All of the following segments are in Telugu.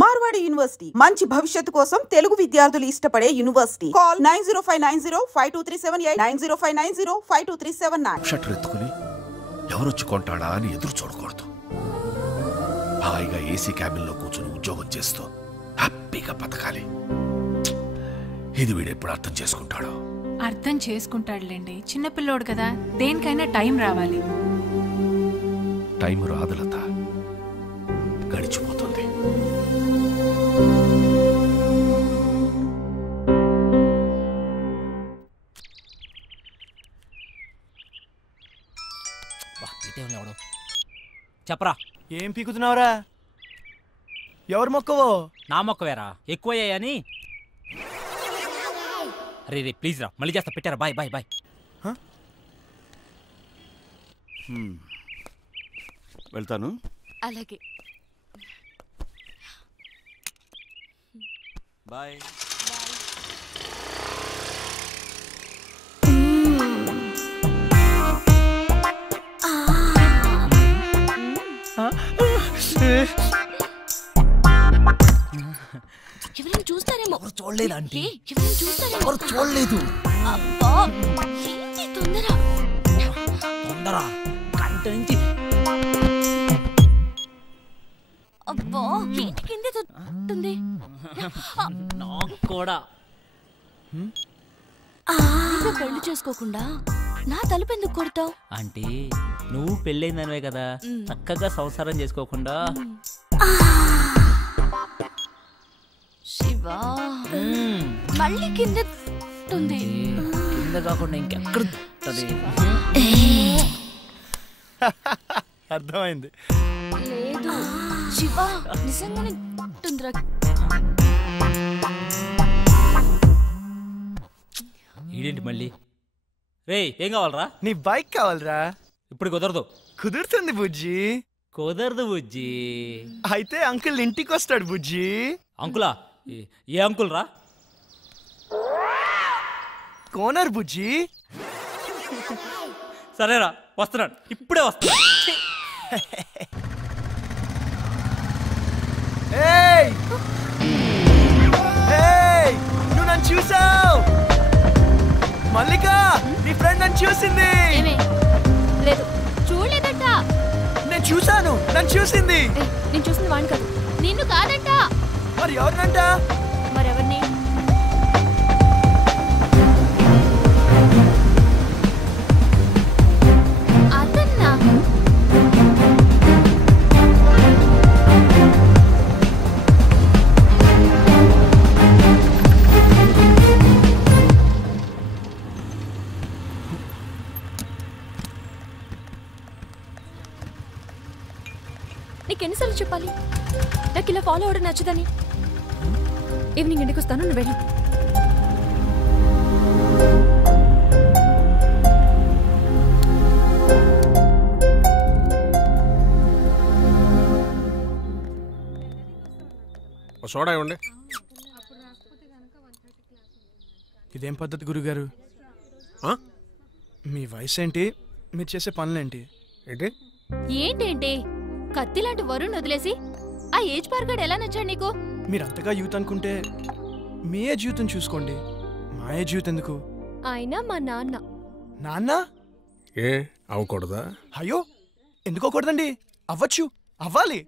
మార్వాడి యూనివర్సిటీ మంచి భవిష్యత్తు కోసం తెలుగు విద్యార్థులు ఇష్టపడే యూనివర్సిటీ. కాల్ 9059052378 9059052379. షట్టర్ ఎత్తుకుని ఎవరొచ్చి కొంటాడా అని ఎదురు చూడకూడదు. హాయిగా ఏసీ క్యాబిన్ లో కూర్చొని ఉద్యోగం చేస్తూ హ్యాపీగా బతకాలి. ఇది వీడెప్పుడు అర్థం చేసుకుంటాడో. అర్థం చేసుకుంటాడులేండి, చిన్నపిల్లోడు కదా, దేనికైనా టైం రావాలి. టైం రాదులత, గడిచిపోతుంది. చెప్పరా, ఏం పీకుతున్నావురా? ఎవరు మొక్కవో? నా మొక్కవేరా, ఎక్కువయ్యాయని. అరే రే ప్లీజ్ రా, మళ్ళీ చేస్తా, పెట్టారా? Bye bye bye. వెళ్తాను. అలాగే బాయ్. ఎవరైనా చూస్తారేమో. చూడలేదు ఆంటీ, ఎవరైనా చూస్తారేమో. ఎవరు చూడలేదు. అబ్బా ఏంటి తొందర తొందర, గంట నుంచి. అబ్బా ఏంటి కిందే తొంటుంది. నాకు కూడా. నువ్వు పెళ్లి చేసుకోకుండా నా తలుపు ఎందుకు కొడతావు? ఆంటీ నువ్వు పెళ్ళైందనివే కదా, చక్కగా సంసారం చేసుకోకుండా. శివా మళ్ళీ కింద తుంది. కింద కాకుండా ఇంకెక్కడ ఉంటది? అర్థమైంది. లేదు శివా, నిజంగానే తుందిరా. ఈడేంటి మళ్ళీ? రే ఏం కావాలరా? నీ బైక్ కావాలరా? ఇప్పుడు కుదరదు. కుదురుతుంది బుజ్జి. కుదరదు బుజ్జి. అయితే అంకుల్ ఇంటికి వస్తాడు బుజ్జి. అంకులా? ఏ అంకుల్ రా? కోనర్ బుజ్జి. సరేరా, వస్తున్నాడు, ఇప్పుడే వస్తున్నాడు. ఏయ్! ఏయ్! నువ్వు నన్ను చూసావు? మల్లిక, నీ ఫ్రెండ్ నన్ను చూసింది. లేదు చూడలేదంట. నేను చూసాను, నన్ను చూసింది. నేను చూసింది వాడిని కాదు, నిన్ను కాదంట. మరి ఎవరినంట? మరెవరిని? అతన్నా? నీకెన్నిసార్లు చెప్పాలి నాకు ఇలా ఫాలో అవడం నచ్చదని? ఈవినింగ్ ఇంటికి వస్తాను, నువ్వు వెళ్ళు. సోడా ఇవ్వండి. ఇదేం పద్ధతి గురుగారు? మీ వయసు ఏంటి? మీరు చేసే పనులేంటి? ఏంటి ఏంటేంటి? కత్తి లాంటి వరుణ్ వదిలేసి ఆ ఏజ్ పార్గాడు ఎలా నచ్చాడు నీకు? మీరు అంతగా యూత్ అనుకుంటే మీ ఏ జీవితం చూసుకోండి, మా ఏ జీవితం ఎందుకు? ఆయన మా నాన్న. నాన్న? ఏ అవ్వకూడదా? అయ్యో ఎందుకోకూడదండి, అవ్వచ్చు, అవ్వాలి.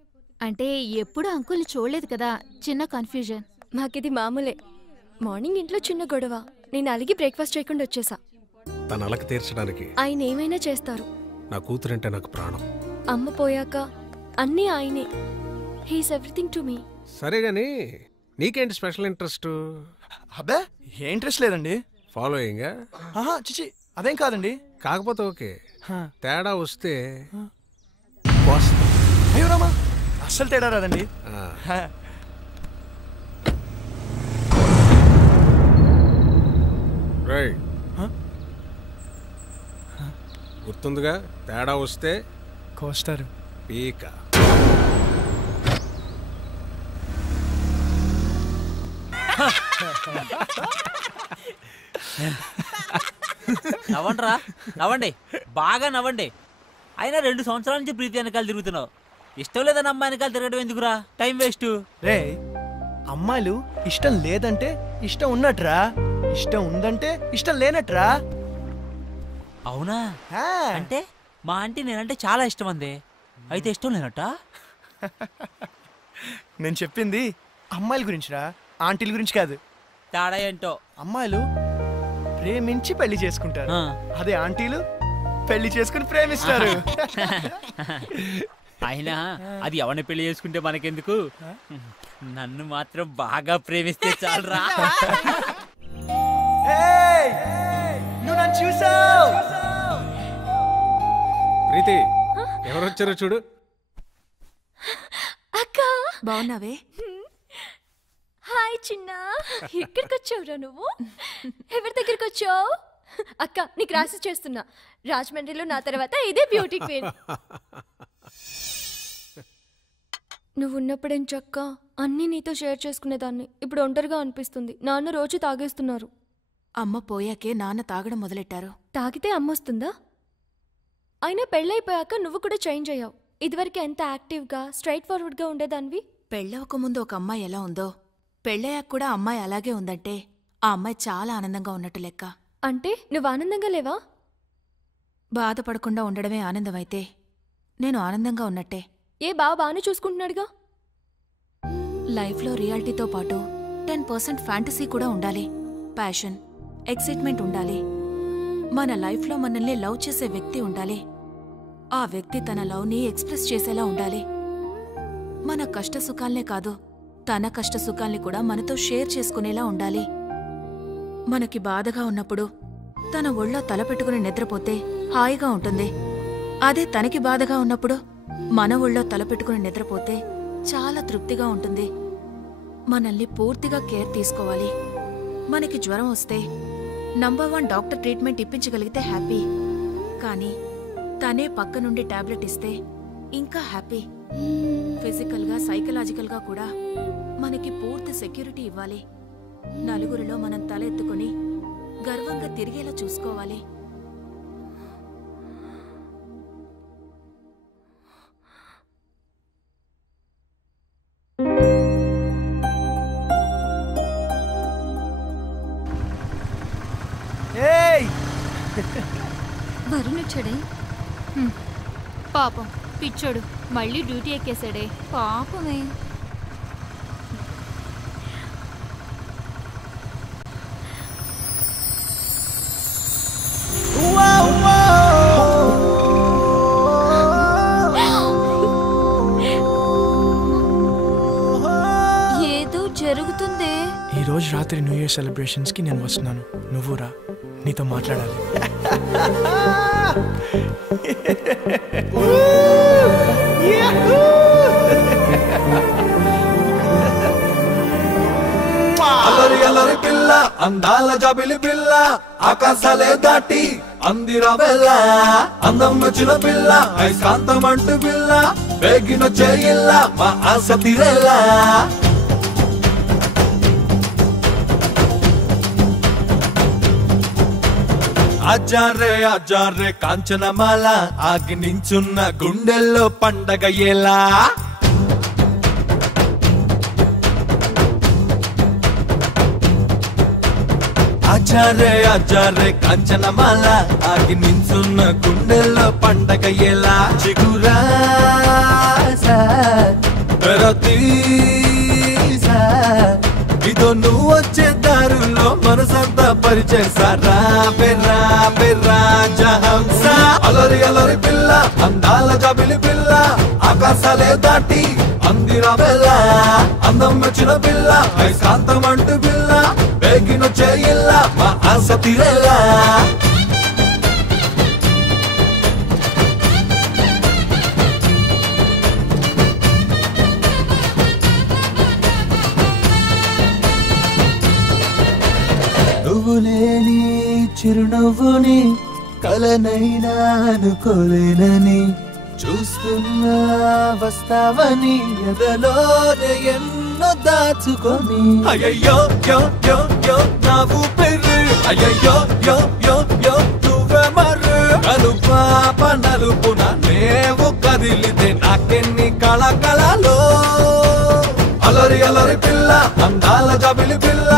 అంటే ఎప్పుడు అంకుల్ని చూడలేదు కదా, చిన్న కన్ఫ్యూజన్. మాకిది మామూలే. మార్నింగ్ ఇంట్లో చిన్న గొడవ, నేను అలిగి బ్రేక్ఫాస్ట్ చేయకుండా వచ్చేసా. తన అలక తీర్చడానికి ఆయన ఏమైనా చేస్తారు. నా కూతురంటే నాకు ప్రాణం. అమ్మ పోయాక అన్నీ ఆయనే. He's everything to me. సరే గాని నీకేంటి స్పెషల్ ఇంట్రెస్ట్? అబ్బే ఏ ఇంట్రెస్ట్ లేదండి. ఫాలోయింగ్? ఆహా చిచి అదేం కాదండి. కాకపోతే ఓకే, తేడా వస్తే అయ్యో రామా, అస్సలు తేడా రాదండి. గుర్తుందిగా, తేడా వస్తే కోస్తారు పీక. నవ్వండి రా, నవ్వండి, బాగా నవ్వండి. అయినా 2 సంవత్సరాల నుంచి ప్రీతి వెనకాల తిరుగుతున్నావు. ఇష్టం లేదని అమ్మాయిని కాదు తిరగడం ఎందుకురా, టైం వేస్ట్. రే అమ్మాయిలు ఇష్టం లేదంటే ఇష్టం ఉన్నట్రా, ఇష్టం ఉందంటే ఇష్టం లేనట్రా. అవునా? అంటే మా ఆంటీ నేనంటే చాలా ఇష్టం అంది, అయితే ఇష్టం లేనట్ట? నేను చెప్పింది అమ్మాయిల గురించిరా, ఆంటీల గురించి కాదు. తేడా ఏంటో. అమ్మాయిలు ప్రేమించి పెళ్లి చేసుకుంటారు, అదే ఆంటీలు పెళ్లి చేసుకుని ప్రేమిస్తారు. అయినా అది ఎవరిని పెళ్లి చేసుకుంటే మనకెందుకు, నన్ను మాత్రం బాగా ప్రేమిస్తే చాలరా. నువ్వు నన్ను చూసావు. ప్రీతి ఎవరొచ్చారో చూడు. అక్క బాగున్నావే? హాయ్ చిన్న, ఇక్కడికి వచ్చావురా నువ్వు? ఎవరి దగ్గరికి వచ్చావు? అక్క నీకు రాసి చేస్తున్నా, రాజమండ్రిలో నా తర్వాత ఇదే బ్యూటీ క్వీన్. నువ్వు ఉన్నప్పుడేం చక్క అన్నీ నీతో షేర్ చేసుకునేదాన్ని, ఇప్పుడు ఒంటరిగా అనిపిస్తుంది. నాన్న రోజు తాగేస్తున్నారు. అమ్మ పోయాకే నాన్న తాగడం మొదలెట్టారు. తాగితే అమ్మొస్తుందా? అయినా పెళ్ళైపోయాక నువ్వు కూడా చేంజ్ అయ్యావు. ఇదివరకు ఎంత యాక్టివ్గా స్ట్రైట్ ఫార్వర్డ్గా ఉండేదానివి. పెళ్ళవక ముందు ఒక అమ్మాయి ఎలా ఉందో, పెళ్ళయ్యాక కూడా అమ్మాయి అలాగే ఉందంటే ఆ అమ్మాయి చాలా ఆనందంగా ఉన్నట్టు లెక్క. అంటే నువ్వు ఆనందంగా లేవా? బాధపడకుండా ఉండడమే ఆనందమైతే నేను ఆనందంగా ఉన్నట్టే. ఏ బాగానే చూసుకుంటున్నాడుగా. లైఫ్లో రియాలిటీతో పాటు 10% ఫ్యాంటసీ కూడా ఉండాలి. ప్యాషన్, ఎక్సైట్మెంట్ ఉండాలి. మన లైఫ్లో మనల్ని లవ్ చేసే వ్యక్తి ఉండాలి. ఆ వ్యక్తి తన లవ్ని ఎక్స్ప్రెస్ చేసేలా ఉండాలి. మన కష్టసుఖాల్నే కాదు, తన కష్టసుఖాల్ని కూడా మనతో షేర్ చేసుకునేలా ఉండాలి. మనకి బాధగా ఉన్నప్పుడు తన ఒళ్ళో తలపెట్టుకుని నిద్రపోతే హాయిగా ఉంటుంది. అదే తనకి బాధగా ఉన్నప్పుడు మన ఒళ్ళో తలపెట్టుకుని నిద్రపోతే చాలా తృప్తిగా ఉంటుంది. మనల్ని పూర్తిగా కేర్ తీసుకోవాలి. మనకి జ్వరం వస్తే నంబర్ 1 డాక్టర్ ట్రీట్మెంట్ ఇప్పించగలిగితే హ్యాపీ. కానీ తనే పక్క నుండి టాబ్లెట్ ఇస్తే ఇంకా హ్యాపీ. ఫిజికల్గా సైకలాజికల్గా కూడా మనకి పూర్తి సెక్యూరిటీ ఇవ్వాలి. నలుగురిలో మనం తల ఎత్తుకుని గర్వంగా తిరిగేలా చూసుకోవాలి. వరుణొచ్చాడే? పాపం పిచ్చోడు మళ్ళీ డ్యూటీ ఎక్కేశాడే. పాపమే. ఏదో జరుగుతుందే. ఈ రోజు రాత్రి న్యూ ఇయర్ సెలబ్రేషన్స్ కి నేను వస్తున్నాను, నువ్వు రా, నీతో మాట్లాడాలి. అల్లరి అల్లరి పిల్ల, అందాల జబిలి పిల్ల, ఆకాశాలే దాటి అందిరా వెళ్ళ. అందం వచ్చిన పిల్ల, ఐకాంతమంటు పిల్ల, వేగినొచ్చే ఇల్ల, మా ఆశ తీరేలా. అజారే కాంచనమాల, ఆగి నించున్న గుండెల్లో పండగ ఎలా. అజారే కాంచనమాల, ఆగి నించున్న గుండెల్లో పండగ ఎలా. చిగురాసా ఇదో నువ్వు వచ్చే దారుల్లో మనసంతా పరిచేసారా. అలరి అలరి పిల్ల, అందాల జబిలి పిల్ల, ఆకాశాలే దాటి అందిరా వెళ్ళ. అందం వచ్చిన పిల్ల, ఐకాంతమంటు పిల్ల, వేగినొచ్చే ఇల్ల, మా ఆశ తీరేలా. నువ్వు లేని చిరునవ్వుని కలనైనా అనుకోలేనని, చూస్తున్నా వస్తావని ఎదలోనే ఎన్నో దాచుకొని. అయ్యో యో యో యో నా ఊపిరి, అయ్యో యో యో యో నువ్వే మరు. నలుపాప నలుపున నేవు కదిలితే నాకెన్ని కళ కళలో అలరి అలరి పిల్ల అందాల జాబిలి పిల్ల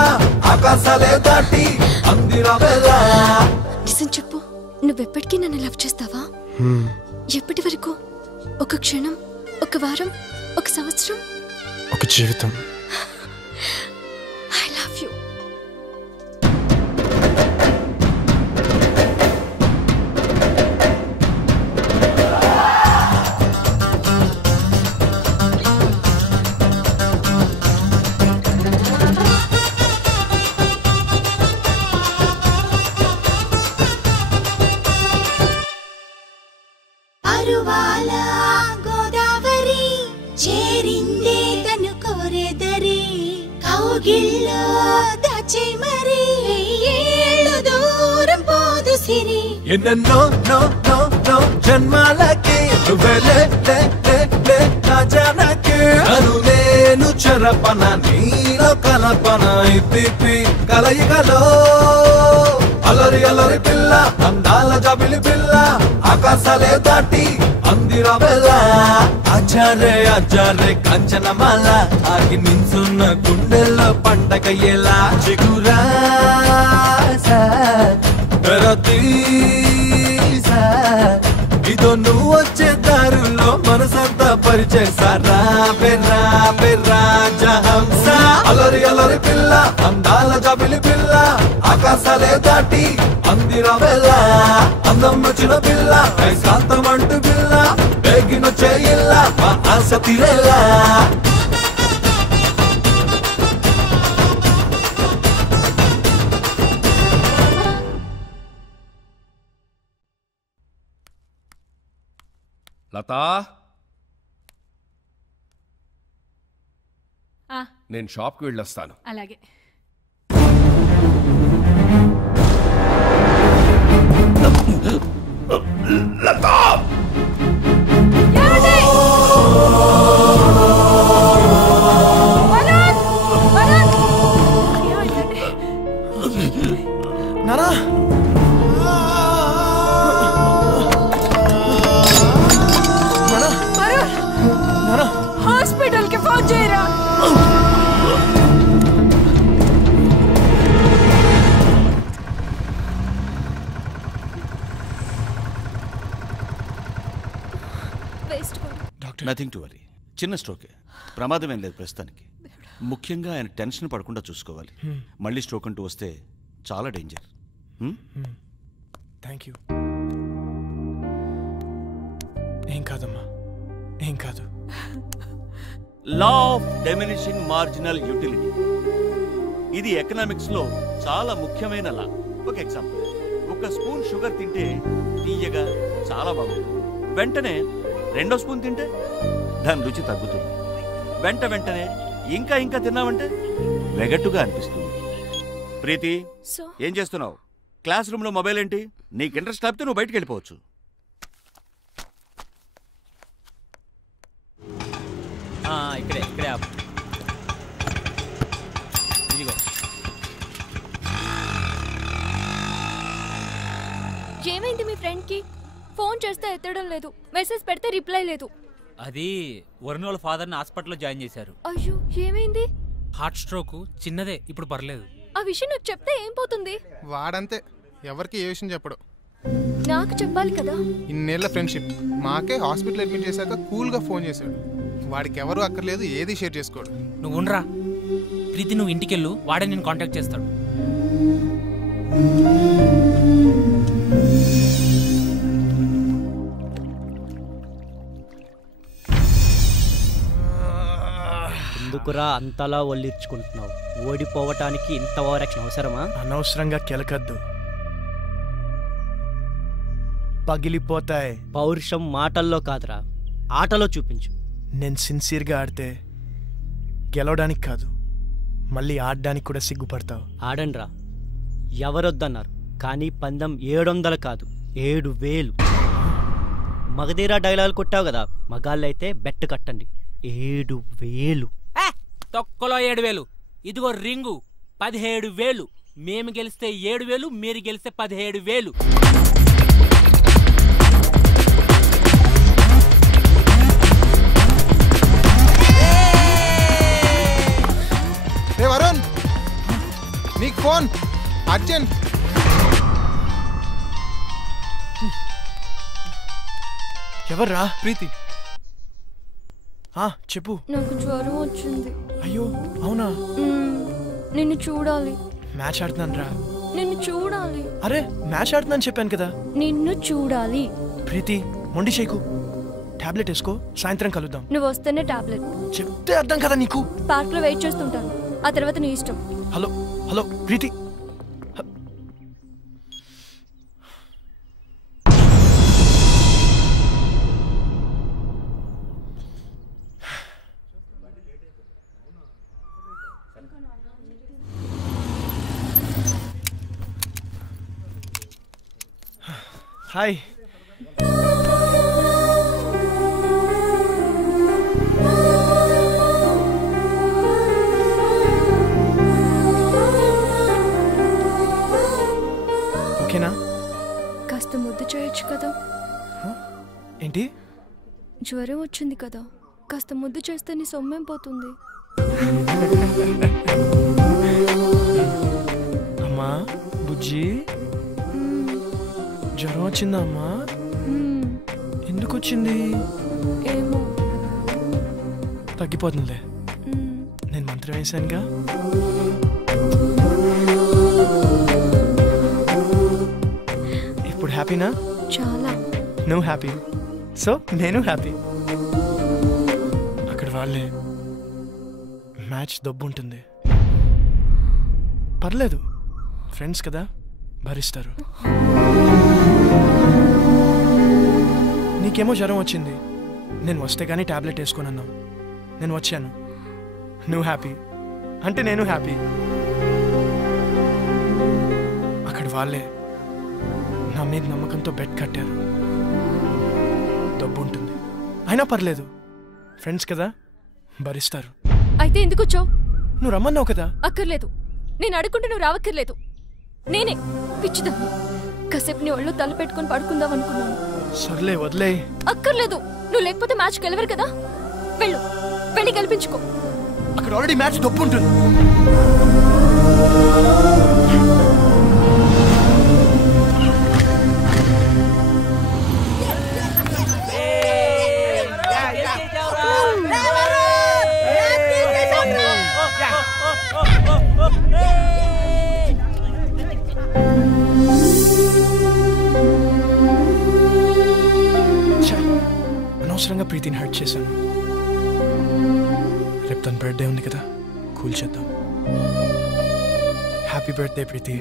ఆకాశాలే దాటి అందిరా వెళ్ళ. నిజం చెప్పు, నువ్వెప్పటికీ నన్ను లవ్ చేస్తావా? ఎప్పటి వరకు? ఒక క్షణం, ఒక వారం, ఒక సంవత్సరం, ఒక జీవితం. I love you. గోదావరి చేరిందే తను కోరెదరి కౌగిల్లో దాచే మరి ఏళ్ళు దూరం పోదు సిరి. ఎన్నెన్నో నో నో నో జన్మాలకి నువ్వెలే లే లే లే నా జానకి అను నేను చెరపన నీలో కలపన ఇప్పి కలయికలో అలరి అలరి పిల్ల అందాల జాబిలి పిల్ల ఆకాశాలే దాటి అందిరా వెళ్ళ. ఆచారే ఆచారే కంచనమాల ఆగి నించున్న గుండెల్లో పండగయ్యేలా చిగురా ఇదో నువ్వు వచ్చే దారుల్లో మనసంతా పరిచేసారా బెర్రా బెర్రా జహంస. అలరి అలరి పిల్ల అందాల జాబిలి పిల్ల ఆకాశాలే దాటి అందిరా వెళ్ళ. అందం వచ్చిన పిల్ల శాంతం అంటూ పిల్ల బేగినొచ్చే ఇల్ల మా ఆశ తీరేలా. లతా, నేను షాప్కి వెళ్ళొస్తాను. అలాగే. లతా, నానా హాస్పిటల్ కి ఫోన్ చేయరా. Nothing to worry. చిన్న స్ట్రోకే, ప్రమాదం ఏం లేదు ప్రస్తుతానికి. ముఖ్యంగా ఆయన టెన్షన్ పడకుండా చూసుకోవాలి. మళ్ళీ స్ట్రోక్ అంటూ వస్తే చాలా డేంజర్. Thank you. ఏం కాదమ్మా, ఏం కాదు. Law of diminishing marginal utility, ఇది ఎకనామిక్స్ లో చాలా ముఖ్యమైన లా. ఒక ఎగ్జాంపుల్, ఒక స్పూన్ షుగర్ తింటే తీయగా చాలా బాగుంది. వెంటనే రెండో స్పూన్ తింటే దాని రుచి తగ్గుతుంది. వెంటనే ఇంకా ఇంకా తిన్నామంటే వెగట్టుగా అనిపిస్తుంది. ప్రీతి, ఏం చేస్తున్నావు? క్లాస్ రూమ్ లో మొబైల్ ఏంటి? నీకు ఇంట్రెస్ట్ లేకపోతే నువ్వు బయటికి వెళ్ళిపోవచ్చు. ఇక్కడే ఇదిగో. ఏమైంది మీ ఫ్రెండ్ కి? ఫోన్ చేస్తే ఎత్తడం లేదు, మెసేజ్ పెడితే రిప్లై లేదు. అది వరుణ్ వాళ్ళ ఫాదర్ ని హాస్పిటల్లో జాయిన్ చేశారు. అయ్యో, ఏమైంది? హార్ట్ స్ట్రోక్, చిన్నదే, ఇప్పుడు పర్లేదు. ఆ విషయం నాకు చెప్తే ఏం పోతుంది? వాడంతే, ఎవరికి ఏ విషయం చెప్పడు. నాకు చెప్పాలి కదా. ఇన్నేళ్ల ఫ్రెండ్షిప్, మాకే హాస్పిటల్ అడ్మిట్ చేశాక కూల్గా ఫోన్ చేశాడు. వాడికి ఎవరు అక్కర్లేదు, ఏది షేర్ చేసుకోడు. నువ్వు ఉండరా ప్రీతి, నువ్వు ఇంటికెళ్ళు, వాడే నేను కాంటాక్ట్ చేస్తాడు. ఎందుకురా అంతలా ఒళ్ళిర్చుకుంటున్నావు? ఓడిపోవటానికి ఇంత ఓవరాక్షన్ అవసరమా? అనవసరంగా కెలకద్దు, పగిలిపోతాయి. పౌరుషం మాటల్లో కాదురా, ఆటలో చూపించు. నేను సిన్సియర్గా ఆడితే గెలవడానికి కాదు, మళ్ళీ ఆడడానికి కూడా సిగ్గుపడతావు. ఆడండ్రా, ఎవరొద్దన్నారు, కానీ పందెం 700 కాదు 7000. మగధీరా డైలాగ్ కొట్టావు కదా, మగాళ్ళైతే బెట్ కట్టండి 7000. తొక్కలో 7000. ఇదిగో రింగు 17,000. మేము గెలిస్తే 7,000, మీరు గెలిస్తే 17,000. రే వరుణ్, నీకు ఫోన్ అర్జెంట్. ఎవర్రా? ప్రీతి. చెప్పు. నాకు జ్వరం వచ్చింది. అయ్యో అవునా? నిన్ను చూడాలి. మ్యాచ్ ఆడుతున్నాను రా. నిన్ను చూడాలి. అరే మ్యాచ్ ఆడుతున్నాను చెప్పాను కదా. నిన్ను చూడాలి. ప్రీతి మొండి చేయకు. టాబ్లెట్ వేసుకో, సాయంత్రం కలుద్దాం. నువ్వు వస్తేనే టాబ్లెట్. చెప్తే అర్థం కదా నీకు. పార్క్ లో వెయిట్ చేస్తుంటాను, ఆ తర్వాత నీ ఇష్టం. హలో హలో ప్రీతి. హాయ్. ఓకేనా? కాస్త ముద్దు చేయొచ్చు కదా. ఏంటి? జ్వరం వచ్చింది కదా, కాస్త ముద్దు చేస్తే నీ సొమ్మేం పోతుంది. అమ్మా బుజ్జి, జ్వరం వచ్చిందా అమ్మా? ఎందుకు వచ్చింది? ఏమో. తగ్గిపోతుందిలే, నేను మంత్రం వేశానుగా. ఇప్పుడు హ్యాపీనా? చాలా. నువ్వు హ్యాపీ, సో నేను హ్యాపీ. అక్కడ వాళ్ళే మ్యాచ్ దబ్బు ఉంటుంది. పర్లేదు, ఫ్రెండ్స్ కదా, భరిస్తారు. నీకేమో జ్వరం వచ్చింది, నేను వస్తే కానీ టాబ్లెట్ వేసుకోనన్నావు. నేను వచ్చాను, నువ్వు హ్యాపీ అంటే నేను హ్యాపీ. అక్కడ వాళ్ళే నా మీద నమ్మకంతో బెడ్ కట్టారు. డబ్బు ఉంటుంది, అయినా పర్లేదు, ఫ్రెండ్స్ కదా, భరిస్తారు. అయితే ఎందుకు వచ్చావు? నువ్వు రమ్మన్నావు కదా. అక్కర్లేదు, నేను అడుగుంటే నువ్వు రావక్కర్లేదు. నేనే పిచ్చిదా కాసేపు నీ ఒళ్ళు తల పెట్టుకొని పడుకుందాం అనుకున్నాను. సర్లే వదిలే. అక్కర్లేదు, నువ్వు లేకపోతే మ్యాచ్ గెలవరు కదా. వెళ్ళు, వెళ్ళి గెలిపించుకో. అక్కడ ఆల్రెడీ మ్యాచ్ డబ్బు ఉంటుంది. అనవసరంగా ప్రీతిని హర్ట్ చేశాను. రేపు తన బర్త్డే ఉంది కదా, కూల్ చేద్దాం. హ్యాపీ బర్త్డే ప్రీతి.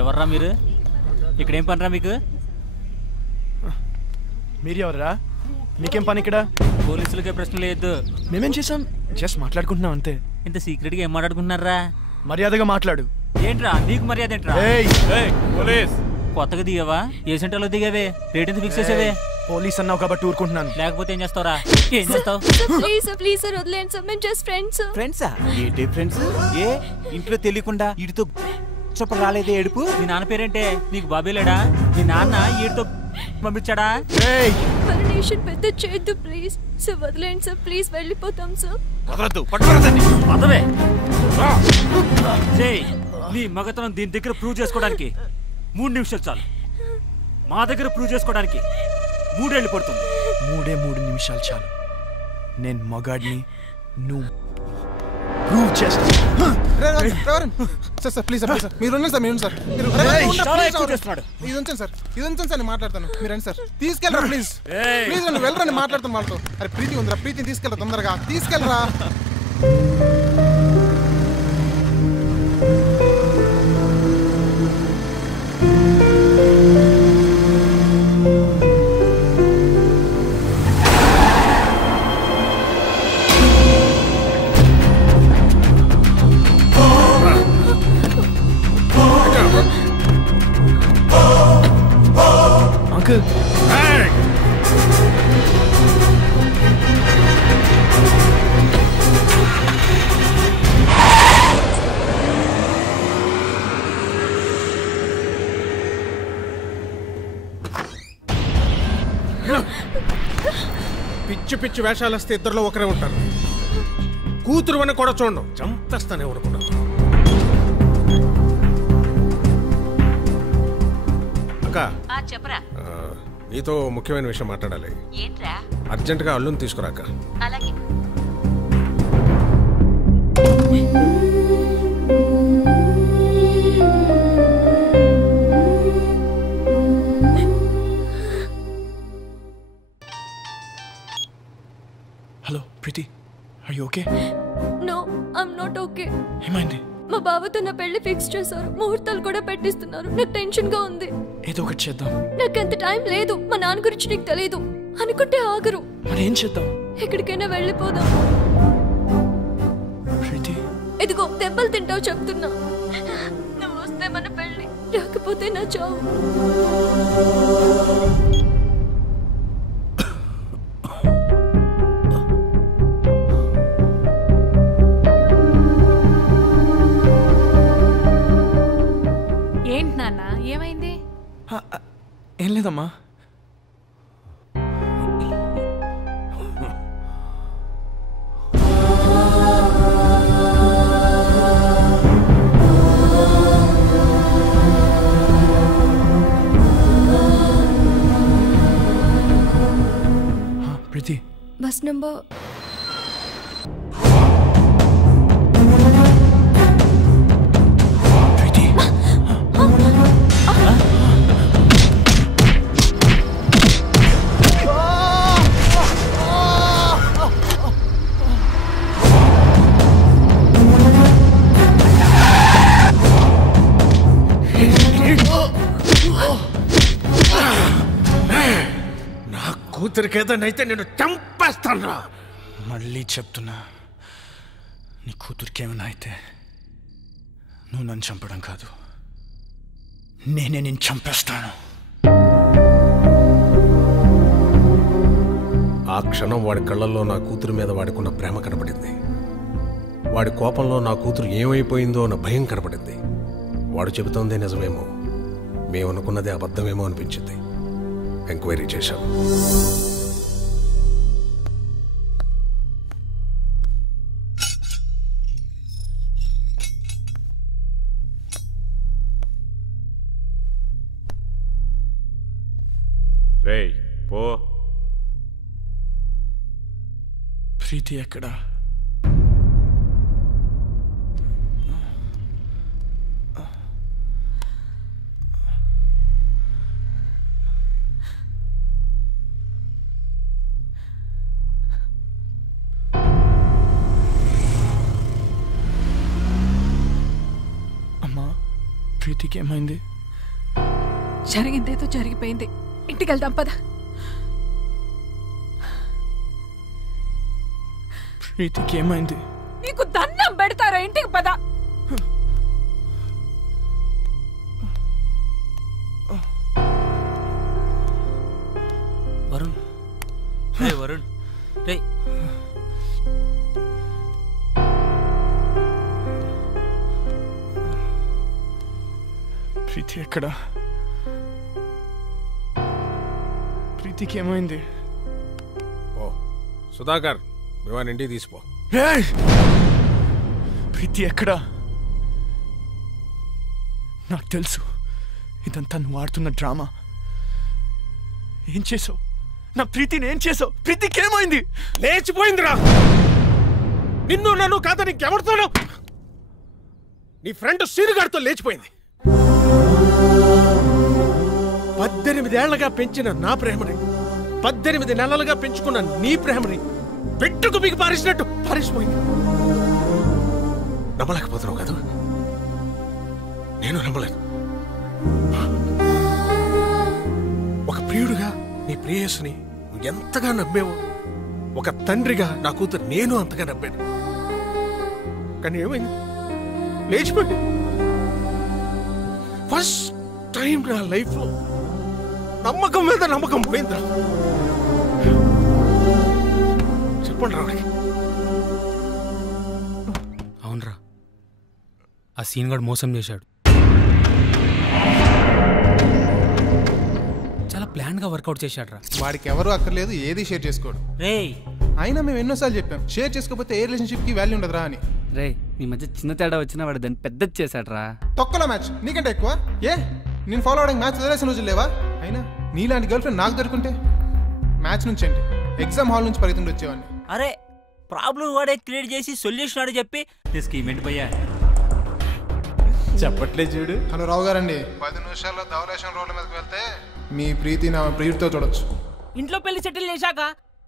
ఎవర్రా మీరు? ఇక్కడేం పనిరా మీకు? మీరు ఎవర్రా? మీకేం పని ఇక్కడ? పోలీసులకే ప్రశ్న లేదు. మేమేం చేసాం? జస్ట్ మాట్లాడుకుంటున్నాం అంతే. ఇంత సీక్రెట్ గా ఏం మాట్లాడుకుంటున్నారా? మర్యాదగా మాట్లాడు. ఏంట్రా నీకు మర్యాద ఏంట్రా? పోలీస్ కొత్తగా దిగావా? ఏ సెంటర్లో దిగావే? రేట్ ఎంత ఫిక్స్ చేసావే? పోలీస్ అన్నావు కాబట్టి ఊరుకుంటున్నాను. లేకపోతే ఏం చేస్తావురా? ఏం చేస్తావు? ప్లీజ్ సార్ వదిలేండి సార్, మేము జస్ట్ ఫ్రెండ్స్. ఫ్రెండ్సా? ఏంటి ఫ్రెండ్స్? ఏ ఇంట్లో తెలియకుండా వీడితో చెప్ప రాలేదే ఏడుపు? మీ నాన్న పేరేంటే? నీకు బాబే లేడా? మీ నాన్న వీడితో పంపించాడా? పర్మిషన్ పెద్ద చేయొద్దు ప్లీజ్ సార్, వదిలేండి సార్ ప్లీజ్, వెళ్ళిపోతాం సార్. పదవే నీ మగతనం దీని దగ్గర ప్రూవ్ చేసుకోవడానికి 3 నిమిషాలు చాలు. మా దగ్గర ప్రూవ్ చేసుకోవడానికి 3 ఏళ్ళు పడుతుంది. 3 నిమిషాలు చాలు. నేను మగాడిని, నువ్వు ప్రూవ్ చేస్తా. సార్ ప్లీజ్ సార్, మీరు ఉండండి సార్, మీరు సార్, ఇది ఉంచండి సార్, నేను మాట్లాడతాను. మీరు రండి సార్, తీసుకెళ్ళరా ప్లీజ్, ప్లీజ్ నువ్వు వెళ్ళరండి, మాట్లాడతాను వాళ్ళతో. అరే ప్రీతి ఉందిరా, ప్రీతిని తీసుకెళ్ళరా, తొందరగా తీసుకెళ్ళరా. Uncle. Hey! పిచ్చి పిచ్చి వేషాలు వస్తే ఇద్దరులో ఒకరే ఉంటారు. కూతురు అని కూడా చూడండి, చంపేస్తానే అనుకున్నాను. అక్క చెప్పరా. నీతో ముఖ్యమైన విషయం మాట్లాడాలి. ఏంట్రా? అర్జెంటుగా అల్లుని తీసుకురాక. అలాగే. Hello Preeti, are you okay? No I'm not okay. ఏమైంది? మా బావతో నా పెళ్లి ఫిక్స్ చేశారు, ముహూర్తాలు కూడా పెట్టిస్తున్నారు. నాకు టెన్షన్ గా ఉంది. ఏదో ఒకటి చేద్దాం. నాకు అంత టైం లేదు. మా నాన్న గురించి నీకు తెలియదు అనుకుంటే ఆగరు. మరి ఏం చేద్దాం? ఎక్కడికైనా వెళ్ళిపోదాం. ప్రీతి, ఇదిగో దెబ్బలు తింటావు చెప్తున్నా. నువ్వు వస్తే మన పెళ్లి, రాకపోతే నా చావు. ఏంటి నాన్న, ఏమైంది? ఏం లేదమ్మా. ప్రీతి, బస్ నంబర్ కూతురికేదనైతే నేను చంపేస్తాను. మళ్ళీ చెప్తున్నా, నీ కూతురికి ఏమైనా అయితే నువ్వు నన్ను చంపడం కాదు, నేనే నేను చంపేస్తాను. ఆ క్షణం వాడి కళ్ళల్లో నా కూతురు మీద వాడికున్న ప్రేమ కనపడింది. వాడి కోపంలో నా కూతురు ఏమైపోయిందో అన్న భయం కనపడింది. వాడు చెబుతోందే నిజమేమో, మేమనుకున్నదే అబద్ధమేమో అనిపించింది. ఎంక్వైరీ చేశాం. రేయ్ పో. ప్రీతి ఎక్కడా? అమ్మా, ప్రీతికి ఏమైంది? జరిగిందేదో జరిగిపోయింది, ఇంటికి వెళ్దాం పద. ప్రీతికి ఏమైంది? నీ నీకు దండం పెడతారా? ఇంటికి పద. వరుణ్ రే వరుణ్ రే ప్రీతి ఎక్కడా? ప్రీతికి ఏమైంది? ఓ సుధాకర్ విమాన్ ఇంటికి తీసిపో. ప్రీతి ఎక్కడా? నాకు తెలుసు ఇదంతా నువ్వు ఆడుతున్న డ్రామా. ఏం చేసావు? నా ప్రీతిని ఏం చేసావు? ప్రీతికి ఏమైంది? లేచిపోయిందిరా. నిన్ను నన్ను కాదని ఇంకెవరితోనో నీ ఫ్రెండ్ సీనుగాడితో లేచిపోయింది. 18 ఏళ్లగా పెంచిన నా ప్రేమని 18 నెలలుగా పెంచుకున్న నీ ప్రేమని పెట్టుకు మీకు పారేసినట్టు పారేసిపోయింది. నమ్మలేకపోతున్నావు కదా? నేను నమ్మలేదు. ఒక ప్రియుడిగా నీ ప్రేయస్ని నువ్వు ఎంతగా నమ్మేవో ఒక తండ్రిగా నా కూతురు నేను అంతగా నమ్మాను. కానీ ఏమైంది? లేచిపోయింది. ఫస్ట్ టైం నా లైఫ్ లో నమ్మకం మీద నమ్మకం పోయిందా? చెప్పండి రావడానికి. అవునరా, ఆ సీన్ గడు మోసం చేశాడు. చాలా ప్లాన్ గా వర్కౌట్ చేశాడు రా. వాడికి ఎవరు అక్కర్లేదు, ఏది షేర్ చేసుకోడు. రే అయినా మేము ఎన్నోసార్లు చెప్పాం షేర్ చేసుకోకపోతే ఏ రిలేషన్షిప్ కి వాల్యూ ఉండదురా అని. రే నీ మధ్య చిన్న తేడా వచ్చినా వాడు దాన్ని పెద్దది చేశాడు రా. తొక్కల మ్యాచ్ నీకంటే ఎక్కువ. ఏ నేను ఫాలో అవడానికి మ్యాచ్ వదిలేసిన రోజులు లేవా? అయినా నీలాంటి గర్ల్ ఫ్రెండ్ నాకు దొరుకుంటే మ్యాచ్ నుంచి అండి ఎగ్జామ్ హాల్ నుంచి పరిగెత్తుండి వచ్చేవాడిని. అరే ప్రాబ్లం వాడే క్రియేట్ చేసి సొల్యూషన్ వాడే చెప్పి స్కీమ్ ఏంటి భయ్యా చెప్పట్లేదు చూడు. హలో రావు గారండి, 10 నిమిషాల్లో ధవలేశం రోడ్ల మీదకి వెళ్తే మీ ప్రీతి నా ప్రియుడితో చూడొచ్చు. ఇంట్లో పెళ్లి సెటిల్ చేశాక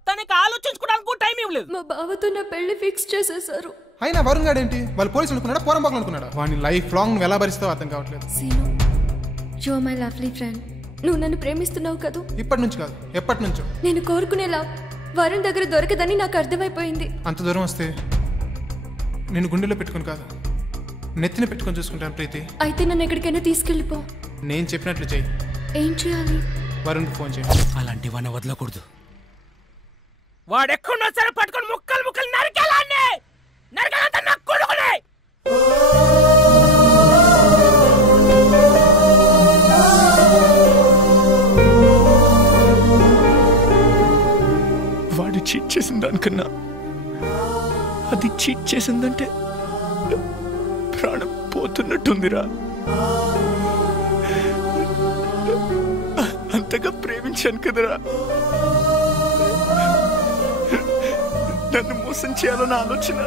తనకి ఆలోచించుకోవడానికి టైం ఏం లేదు. మా బావతో నా పెళ్లి ఫిక్స్ చేసేసారు. అయినా వరుణ్ గాడు ఏంటి? వాళ్ళు పోలీసులు అనుకున్నాడా పోరం బాగులు అనుకున్నాడా? వాడిని లైఫ్ లాంగ్ నువ్వు ఎలా భరిస్తావు అర్థం కావట్లేదు. Seenu, you are my lovely friend. నువ్వు నన్ను ప్రేమిస్తున్నావు కదూ? ఇప్పటి నుంచి కాదు, ఎప్పటి నుంచో. నేను కోరుకునేలా వరుణ్ దగ్గర దొరకదని నాకు అర్థమైపోయింది. అంత దూరం వస్తే నేను గుండెలో పెట్టుకుని కాదు, నెత్తిన పెట్టుకొని చూసుకుంటాను ప్రీతి. అయితే నన్ను ఎక్కడికైనా తీసుకెళ్ళిపో. నేను చెప్పినట్లు చెయ్యి. ఏం చేయాలి? వరుణ్కి ఫోన్ చేయి. అలాంటి వాడిని వదలకూడదు. వాడెక్కడున్నా సరే పట్టుకొని ముక్కలు ముక్కలు నరికేలాన్ని నరికేలంతా నాకు కొడుకునే. వాడు చీట్ చేసిన దానికన్నా అది చీట్ చేసిందంటే ప్రాణం పోతున్నట్టుందిరా. అంతగా ప్రేమించాను కదరా. నన్ను మోసం చేయాలన్న ఆలోచన